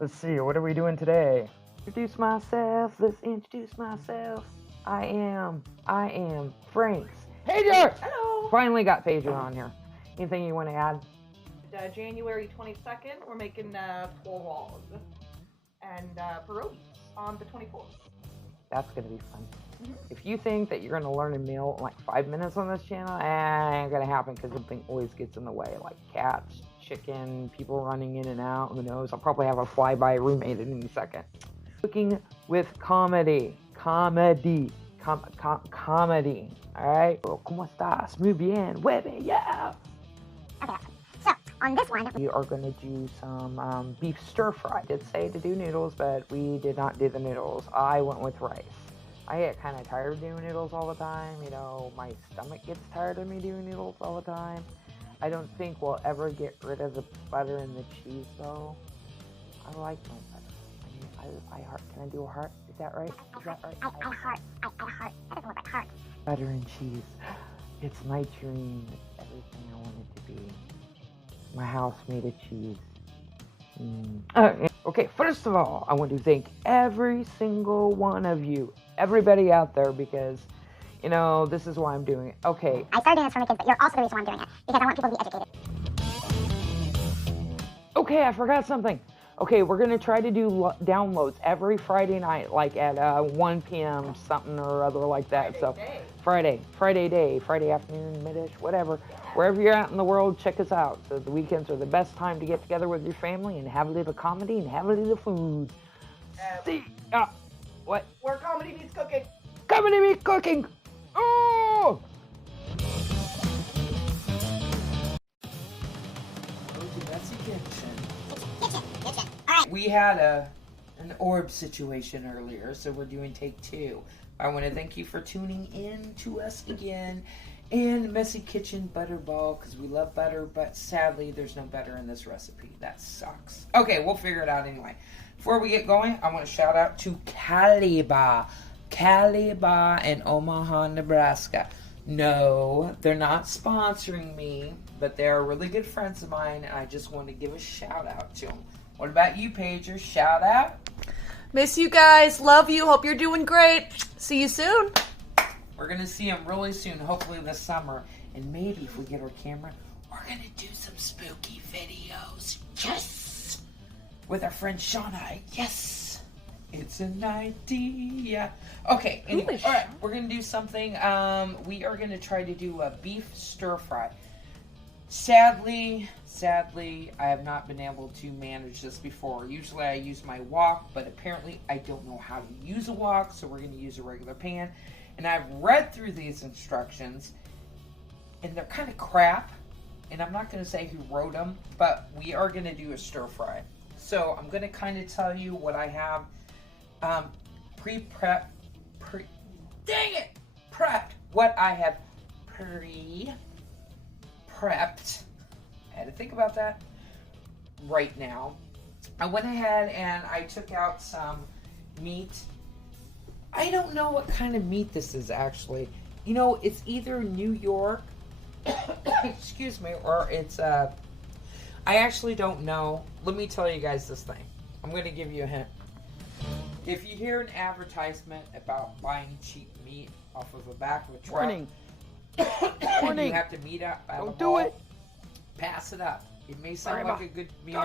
Let's see, what are we doing today? Let's introduce myself. I am Frank's. Paiger! Hello! Finally got Paiger on here. Anything you want to add? January 22nd, we're making tworog and pierogies on the 24th. That's going to be fun. If you think that you're going to learn a meal in like 5 minutes on this channel, ain't going to happen because something always gets in the way, like cats, chicken, people running in and out, who knows. I'll probably have a flyby roommate in a second. Cooking with comedy. Comedy. Comedy. Alright? ¿Cómo estás? Muy bien. Hueve, yeah! Okay, so on this one, we are going to do some beef stir fry. I did say to do noodles, but we did not do the noodles. I went with rice. I get kind of tired of doing noodles all the time. You know, my stomach gets tired of me doing noodles all the time. I don't think we'll ever get rid of the butter and the cheese, though. I like my butter. I mean, I heart. Can I do a heart? Is that right? Is that right? I heart. That doesn't look like heart. Butter and cheese. It's my dream. It's everything I want it to be. My house made of cheese. Okay, first of all, I want to thank every single one of you, everybody out there, because, you know, this is why I'm doing it. Okay. I started doing this for my kids, but you're also the reason why I'm doing it, because I want people to be educated. Okay, I forgot something. Okay, we're going to try to do downloads every Friday night, like at 1 p.m. something or other like that. Friday afternoon, mid-ish, whatever. Wherever you're at in the world, check us out. So the weekends are the best time to get together with your family and have a little comedy and have a little food. What? Where comedy meets cooking. Comedy meets cooking! Oh! That's a kitchen. Alright. We had an orb situation earlier, so we're doing take 2. I want to thank you for tuning in to us again. And Messy Kitchen Butterball, because we love butter, but sadly there's no butter in this recipe. That sucks. Okay, we'll figure it out anyway. Before we get going, I want to shout out to Caliba in Omaha, Nebraska. No, they're not sponsoring me, but they're really good friends of mine, and I just want to give a shout out to them. What about you, Paiger? Shout out? Miss you guys. Love you. Hope you're doing great. See you soon. We're going to see them really soon, hopefully this summer. And maybe if we get our camera, we're going to do some spooky videos. Yes! With our friend Shauna. Yes! It's an idea. Okay, anyway. All right, we're going to do something. We are going to try to do a beef stir fry. Sadly, I have not been able to manage this before. Usually I use my wok, but apparently I don't know how to use a wok, so we're going to use a regular pan. And I've read through these instructions, and they're kind of crap. And I'm not going to say who wrote them, but we are going to do a stir fry. So I'm going to kind of tell you what I have prepped. What I have prepped. I had to think about that right now. I went ahead and I took out some meat. I don't know what kind of meat this is actually. You know, it's either New York, excuse me, or it's, I actually don't know. Let me tell you guys this thing. I'm going to give you a hint. If you hear an advertisement about buying cheap meat off of the back of a truck, and you have to meet up at Don't a do mall, it. Pass it up. It may sound like a good meal,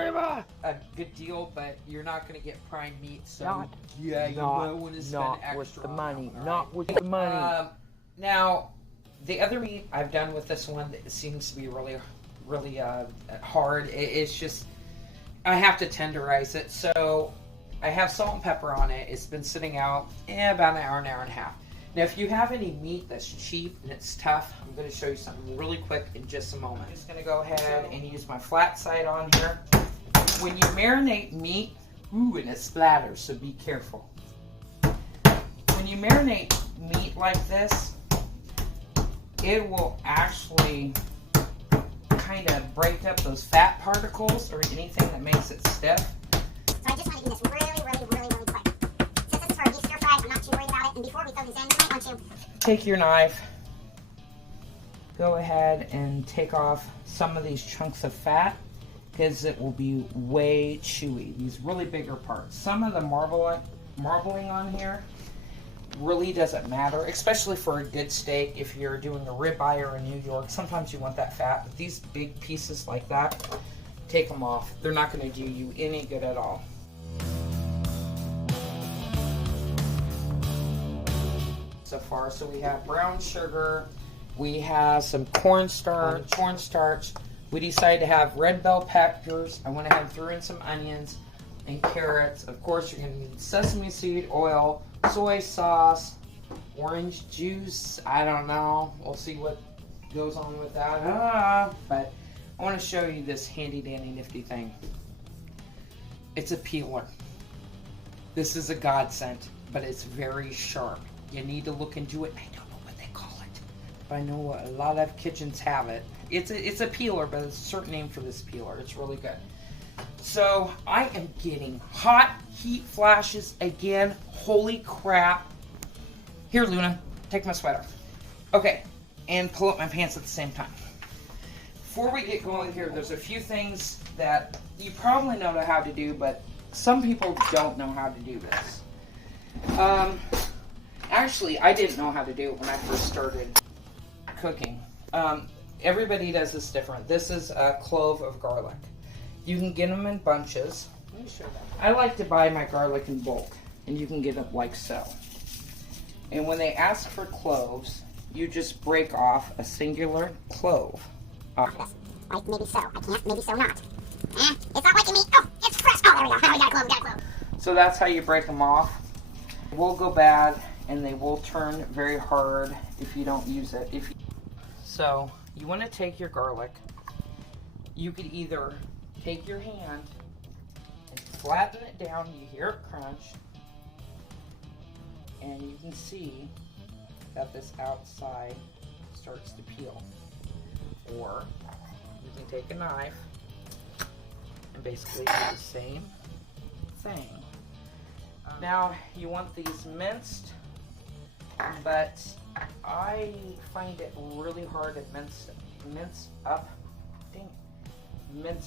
a good deal, but you're not going to get prime meat. So you might want to spend extra. With the money. Not with the money. Now, the other meat I've done with this one that seems to be really hard. It's just I have to tenderize it. So I have salt and pepper on it. It's been sitting out about an hour and a half. Now, if you have any meat that's cheap and it's tough, I'm going to show you something really quick in just a moment. I'm just going to go ahead and use my flat side on here. When you marinate meat, and it splatters, so be careful. When you marinate meat like this, it will actually kind of break up those fat particles or anything that makes it stiff. So I just want to do this really quick. Since this is for a beef stir fry, I'm not too worried about it. And before we throw these in, I want you... Take your knife, go ahead and take off some of these chunks of fat, because it will be way chewy. These really bigger parts. Some of the marbling on here really doesn't matter, especially for a good steak. If you're doing a ribeye or a New York, sometimes you want that fat, but these big pieces like that, take them off. They're not going to do you any good at all. So far, so we have brown sugar, we have some cornstarch. We decided to have red bell peppers. I went ahead and threw in some onions and carrots. Of course, you're going to need sesame seed oil, soy sauce, orange juice. I don't know. We'll see what goes on with that. But I want to show you this handy dandy nifty thing. It's a peeler. This is a godsend, but it's very sharp. You need to look into it. I don't know what they call it, but I know a lot of kitchens have it. It's a peeler, but it's a certain name for this peeler. It's really good. So I am getting hot heat flashes again. Holy crap. Here, Luna, take my sweater. Okay, and pull up my pants at the same time. Before we get going here, there's a few things that you probably know how to do, but some people don't know how to do this. Actually, I didn't know how to do it when I first started cooking. Everybody does this different. This is a clove of garlic. You can get them in bunches. Let me show that. I like to buy my garlic in bulk, and you can get it like so. And when they ask for cloves, you just break off a singular clove. Like maybe so. I can't. Maybe so not. It's not liking me. Oh, it's fresh. Oh, there we go. Oh, we got a clove. We got a clove. So that's how you break them off. They will go bad, and they will turn very hard if you don't use it. So you want to take your garlic. You could either take your hand and flatten it down. You hear it crunch, and you can see that this outside starts to peel. Or you can take a knife and basically do the same thing. Now you want these minced, but I find it really hard to mince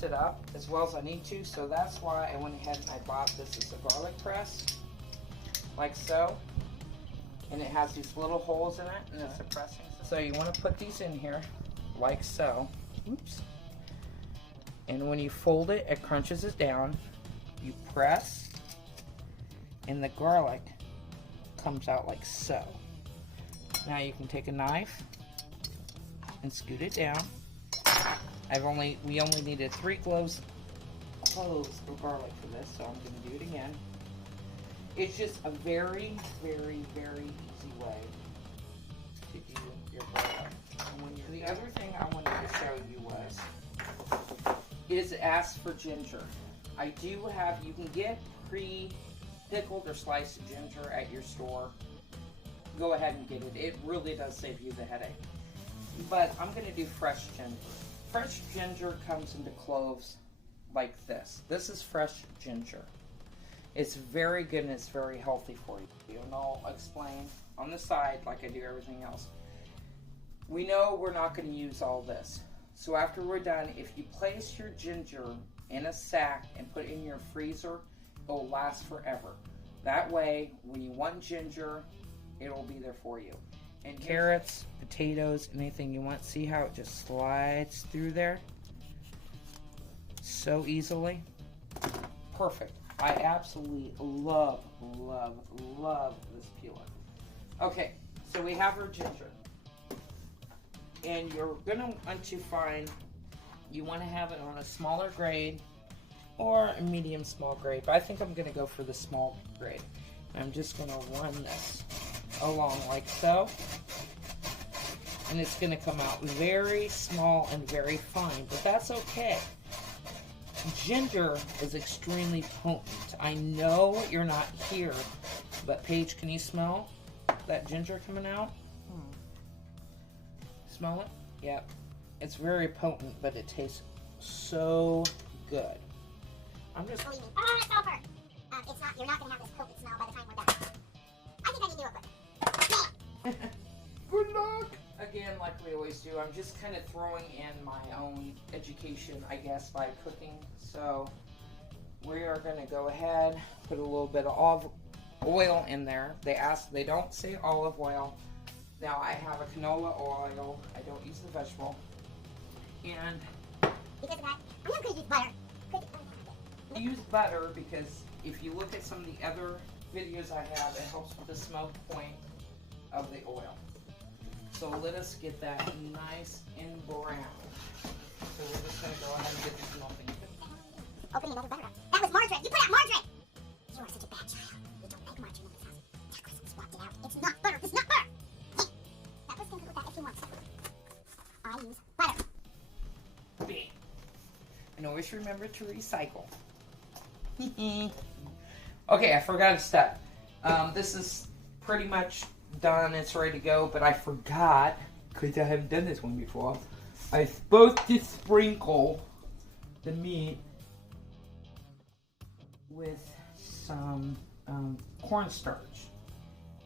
it up as well as I need to, so that's why I went ahead and I bought this as a garlic press, like so, and it has these little holes in it, and it's a pressing. So you want to put these in here, like so. Oops. And when you fold it, it crunches it down. You press, and the garlic comes out like so. Now you can take a knife and scoot it down. We only needed 3 cloves of garlic for this, so I'm going to do it again. It's just a very, very, very easy way to do your garlic. The other thing I wanted to show you is ask for ginger. I do have, you can get pre-pickled or sliced ginger at your store. Go ahead and get it. It really does save you the headache. But I'm going to do fresh ginger. Fresh ginger comes into cloves like this. This is fresh ginger. It's very good and it's very healthy for you. And I'll explain on the side like I do everything else. We know we're not going to use all this. So after we're done, if you place your ginger in a sack and put it in your freezer, it will last forever. That way, when you want ginger, it will be there for you. And carrots, potatoes, anything you want. See how it just slides through there? So easily. Perfect. I absolutely love, love, love this peeler. Okay, so we have our ginger. And you're going to want to find, you want to have it on a smaller grade or a medium small grade. But I think I'm going to go for the small grade. I'm just going to run this along like so. And it's going to come out very small and very fine, but that's okay. Ginger is extremely potent. I know you're not here, but Paige, can you smell that ginger coming out? Smell it? Yep. It's very potent, but it tastes so good. I'm just... Believe me. Oh, it's over. It's not, you're not going to have this potent smell by the time we're done. I think I need new equipment. Good luck! again, like we always do, I'm just kind of throwing in my own education, I guess, by cooking. So we are going to go ahead, put a little bit of olive oil in there. They don't say olive oil. Now I have a canola oil. I don't use the vegetable. And Because of that, I'm not going to use butter. I use butter because if you look at some of the other videos I have, it helps with the smoke point of the oil. So let us get that nice and brown. So we're just going to go ahead and get this melting. Opening another butter up. That was margarine. You put out margarine. You are such a bad child. You don't like margarine in this house. Jack Russell swapped it out. It's not butter. It's not butter. That was can cook with that if you want. I use butter. Bam. And always remember to recycle. Okay, I forgot a step. This is pretty much done. It's ready to go, but I forgot, because I haven't done this one before, I'm supposed to sprinkle the meat with some cornstarch.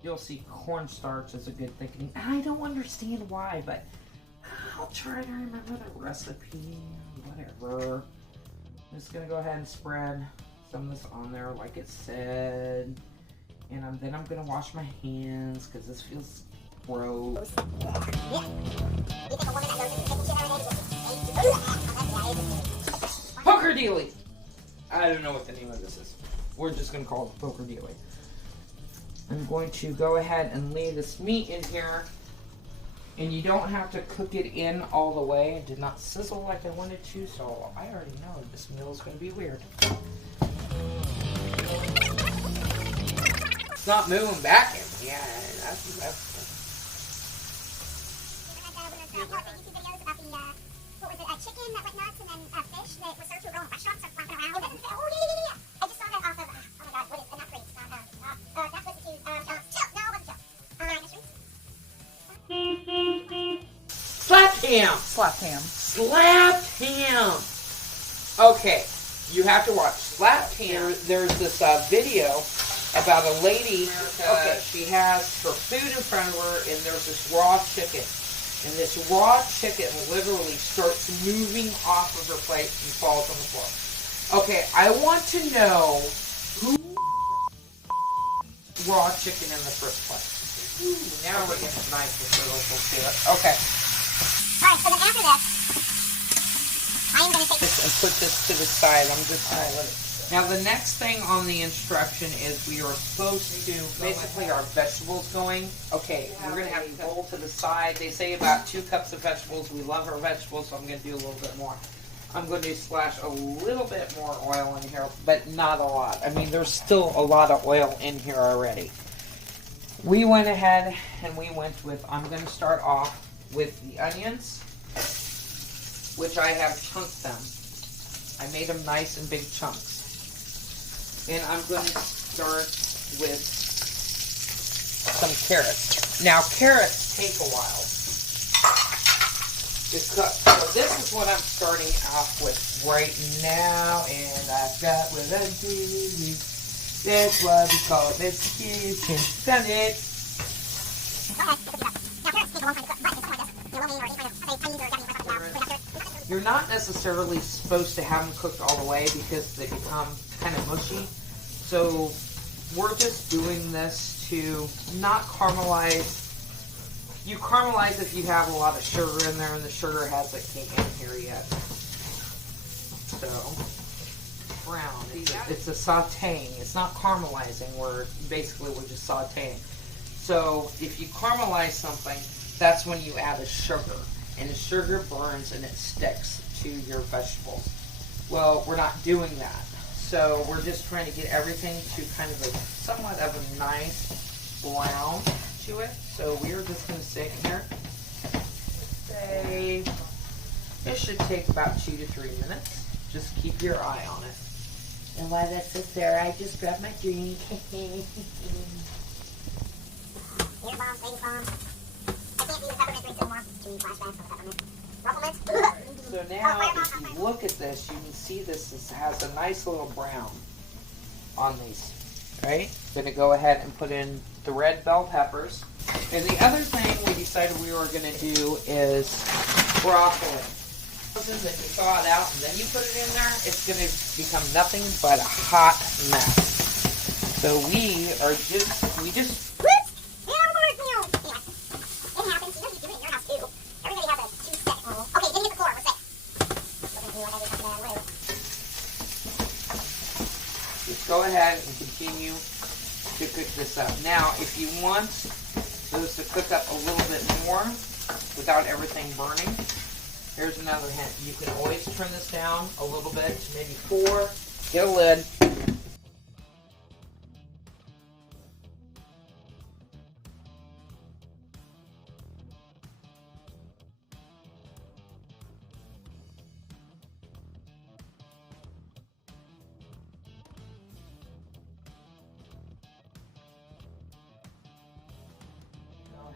You'll see cornstarch is a good thing. I don't understand why, but I'll try to remember the recipe, whatever. I'm just going to go ahead and spread some of this on there like it said. And then I'm going to wash my hands because this feels gross. Poker dealie! I don't know what the name of this is. We're just going to call it poker dealie. I'm going to go ahead and lay this meat in here. And you don't have to cook it in all the way. It did not sizzle like I wanted to, so I already know this meal is going to be weird. It's not moving back in. Yeah, that's YouTube videos about the, what was it, a chicken that went nuts and then fish that was served to a girl in a restaurant started flapping around. Oh, yeah. I just saw that off of, oh my god, what is it? Not Grace. Not Twisted Tea. Chill. No, it wasn't Chill. Slap ham! Slap ham. Slap ham! Okay, you have to watch Slap ham. There's this video about a lady. Okay, she has her food in front of her, and there's this raw chicken. And this raw chicken literally starts moving off of her plate and falls on the floor. Okay, I want to know who raw chicken in the first place. Ooh, now we're getting nice and flavorful to it. Okay. Alright, so then after this, I am going to take This and put this to the side. I'm just going to let it. Now the next thing on the instruction is we are supposed to basically our vegetables going. Okay, we're going to have a bowl to the side. They say about 2 cups of vegetables. We love our vegetables, so I'm going to do a little bit more. I'm going to splash a little bit more oil in here, but not a lot. I mean, there's still a lot of oil in here already. We went ahead and we went with, I'm going to start off with the onions, which I have chunked them. I made them nice and big chunks. And I'm going to start with some carrots. Now, carrots take a while to cook. So this is what I'm starting off with right now. And I've got what I do. That's why we call it execution. Done it. You're not necessarily supposed to have them cooked all the way because they become kind of mushy. So we're just doing this to not caramelize. You caramelize if you have a lot of sugar in there, and the sugar hasn't came in here yet. So brown. It's a sauteing. It's not caramelizing. We're just sauteing. So if you caramelize something, that's when you add a sugar, and the sugar burns and it sticks to your vegetables. Well, we're not doing that. So we're just trying to get everything to kind of a somewhat of a nice brown to it. So we're just going to sit here. Say it should take about 2 to 3 minutes. Just keep your eye on it. And while that sits there, I just grab my drink. Here, Mom. Thanks, Mom. I can't use peppermint drinks anymore. Too many flashbacks on the peppermint. Rufflemint. So now, if you look at this, you can see this has a nice little brown on these, right? Gonna go ahead and put in the red bell peppers. And the other thing we decided we were going to do is broccoli. Then you thaw it out and then you put it in there, it's going to become nothing but a hot mess. So we just Whoops! Anyway, it happens. You know you do it in your house too. Everybody has a 2-second rule. Okay, then hit the floor. We're set. We're gonna do whatever you have to do. just go ahead and continue to cook this up. Now, if you want those to cook up a little bit more without everything burning, here's another hint. You can always turn this down a little bit to maybe 4. Get a lid.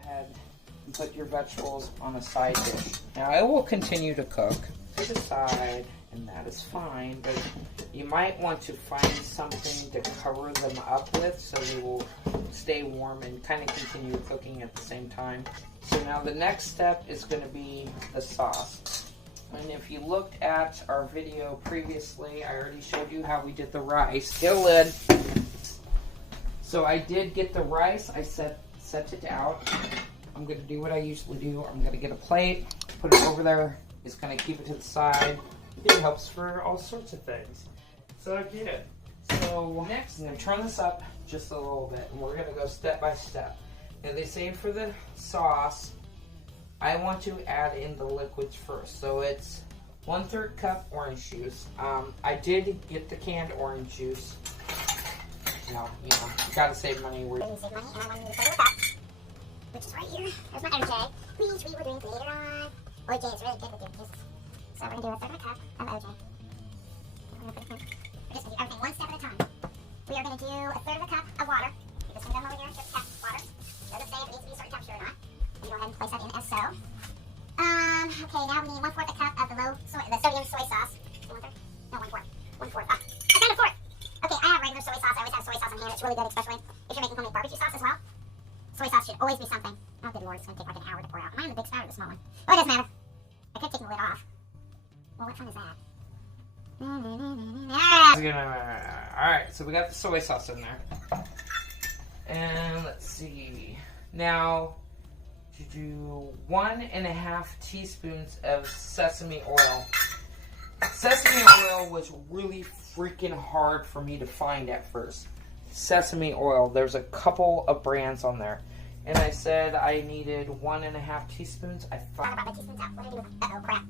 Ahead and put your vegetables on a side dish. Now it will continue to cook to the side, and that is fine, but you might want to find something to cover them up with so they will stay warm and kind of continue cooking at the same time. So now the next step is going to be the sauce. And if you looked at our video previously, I already showed you how we did the rice. Get a lid. So I did get the rice. I set it out. I'm going to do what I usually do. I'm going to get a plate, put it over there. It's going to keep it to the side. It helps for all sorts of things. So I did it. So next, I'm going to turn this up just a little bit, and we're going to go step by step. Now they say for the sauce, I want to add in the liquids first. So it's 1/3 cup orange juice. I did get the canned orange juice. No, you gotta save money. We're going to save money, and I want you to fill it up, which is right here. There's my OJ, which we will drink later on. OJ is really good with your juices. So we're going to do a 1/3 cup of OJ. We're just going to do everything one step at a time. We are going to do a 1/3 cup of water. You're just going to come over here and just test water. Doesn't say if it needs to be a certain temperature or not. You go ahead and place that in as so. Okay, now we need 1/4 cup of the sodium soy sauce. 1/3? No, 1/4. 1/4. Ah, I found a fourth. Okay, I have regular soy sauce. I always have soy sauce on hand. It's really good, especially if you're making homemade barbecue sauce as well. Soy sauce should always be something. Oh, good lord, it's going to take like an hour to pour out. Am I in the big spout or the small one? Oh, it doesn't matter. I could take the lid off. Well, what fun is that? Alright, so we got the soy sauce in there. And let's see. Now, to do 1.5 teaspoons of sesame oil. Sesame oil was really freaking hard for me to find at first. Sesame oil, there's a couple of brands on there. And I said I needed 1.5 teaspoons. I found Uh-oh, crap.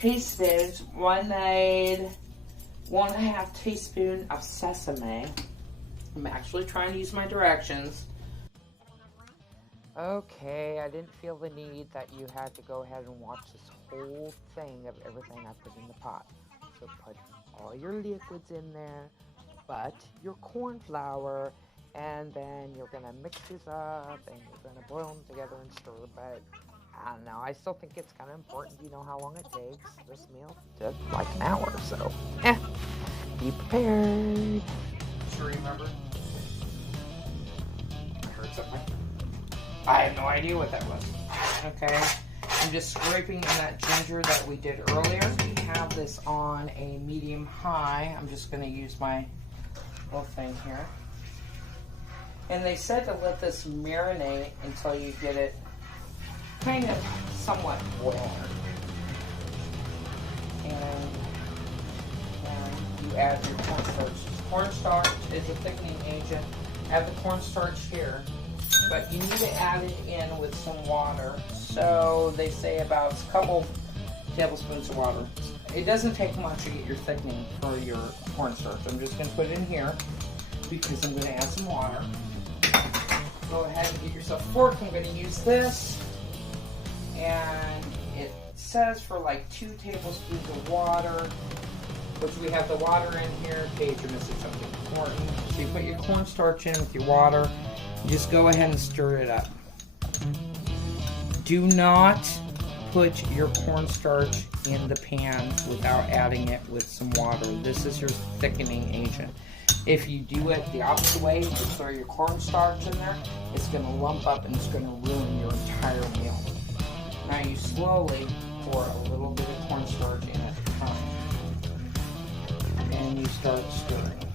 teaspoons. I need 1.5 teaspoon of sesame. I'm actually trying to use my directions. Okay, I didn't feel the need that you had to go ahead and watch this whole thing of everything I put in the pot. So put all your liquids in there, but your corn flour, and then you're gonna mix this up, and you're gonna boil them together and stir. But I don't know, I still think it's kind of important. You know how long it takes this meal? Just like an hour, so be prepared. Sure, remember? I heard something. I have no idea what that was. Okay, I'm just scraping in that ginger that we did earlier. We have this on a medium high. I'm just going to use my little thing here. And they said to let this marinate until you get it kind of somewhat boiling. And you add your cornstarch. Cornstarch is a thickening agent. Add the cornstarch here. But you need to add it in with some water. So they say about a couple tablespoons of water. It doesn't take much to get your thickening for your cornstarch. I'm just going to put it in here because I'm going to add some water. Go ahead and get yourself a fork. I'm going to use this. And it says for like 2 tablespoons of water, which we have the water in here. Paige, you're missing something important. So you put your cornstarch in with your water. Just go ahead and stir it up. Do not put your cornstarch in the pan without adding it with some water. This is your thickening agent. If you do it the opposite way, you just throw your cornstarch in there, it's going to lump up and it's going to ruin your entire meal. Now you slowly pour a little bit of cornstarch in at a time. And you start stirring.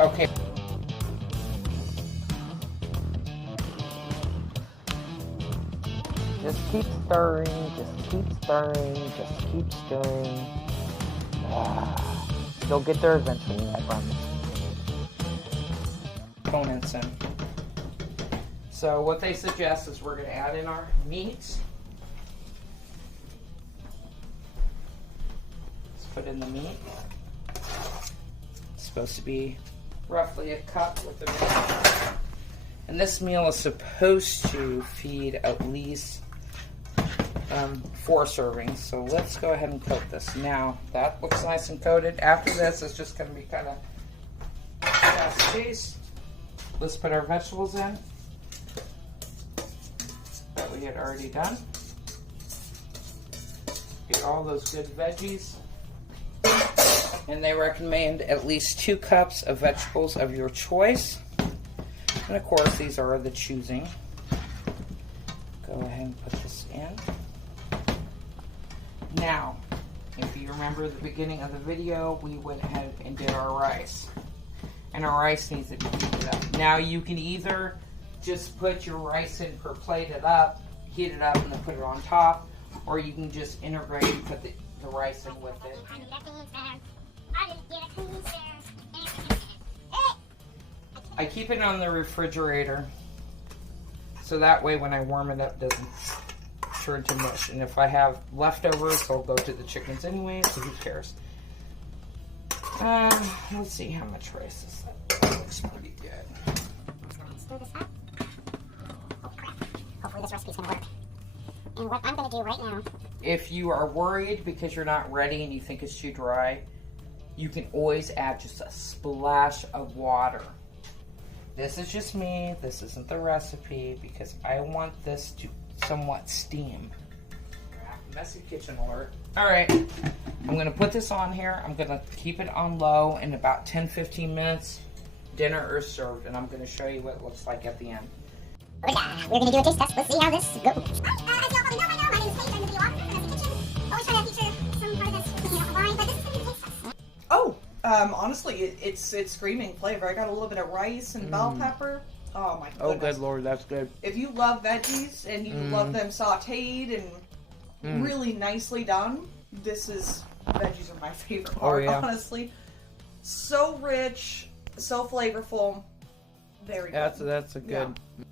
Okay. Just keep stirring, just keep stirring, just keep stirring. They'll get there eventually, I promise. Components in. So what they suggest is we're going to add in our meats. Let's put in the meat. It's supposed to be roughly a cup with the meat. And this meal is supposed to feed at least 4 servings. So let's go ahead and coat this. Now that looks nice and coated. After this, it's just going to be kind of fast-paced. Let's put our vegetables in that we had already done. Get all those good veggies. And they recommend at least 2 cups of vegetables of your choice. And of course, these are the choosing. Go ahead and put this in. Now, if you remember the beginning of the video, we went ahead and did our rice. And our rice needs to be heated up. Now, you can either just put your rice in, plate it up, heat it up, and then put it on top. Or you can just integrate and put the rice in with it. I keep it on the refrigerator. So that way when I warm it up, it doesn't turn to mush. And if I have leftovers, I'll go to the chickens anyway, so who cares? Let's see how much rice is that. That looks pretty good. Stir this up. Oh crap. Hopefully this recipe's gonna work. And what I'm gonna do right now. If you are worried because you're not ready and you think it's too dry, you can always add just a splash of water. This is just me. This isn't the recipe because I want this to somewhat steam. Messy kitchen alert. Alright, I'm going to put this on here. I'm going to keep it on low. In about 10-15 minutes, dinner is served. And I'm going to show you what it looks like at the end. We're going to do a taste test. Let's see how this goes. As you all probably know by now, my name is Paiger. I'm the videographer for the kitchen. Always try to feature some part of this online, but this is going to be a taste test. Oh, honestly, it's screaming flavor. I got a little bit of rice and bell pepper. Oh my goodness. Oh, good Lord, that's good. If you love veggies and you love them sauteed and really nicely done, veggies are my favorite part, honestly. So rich, so flavorful. Very good. That's a good... Yeah.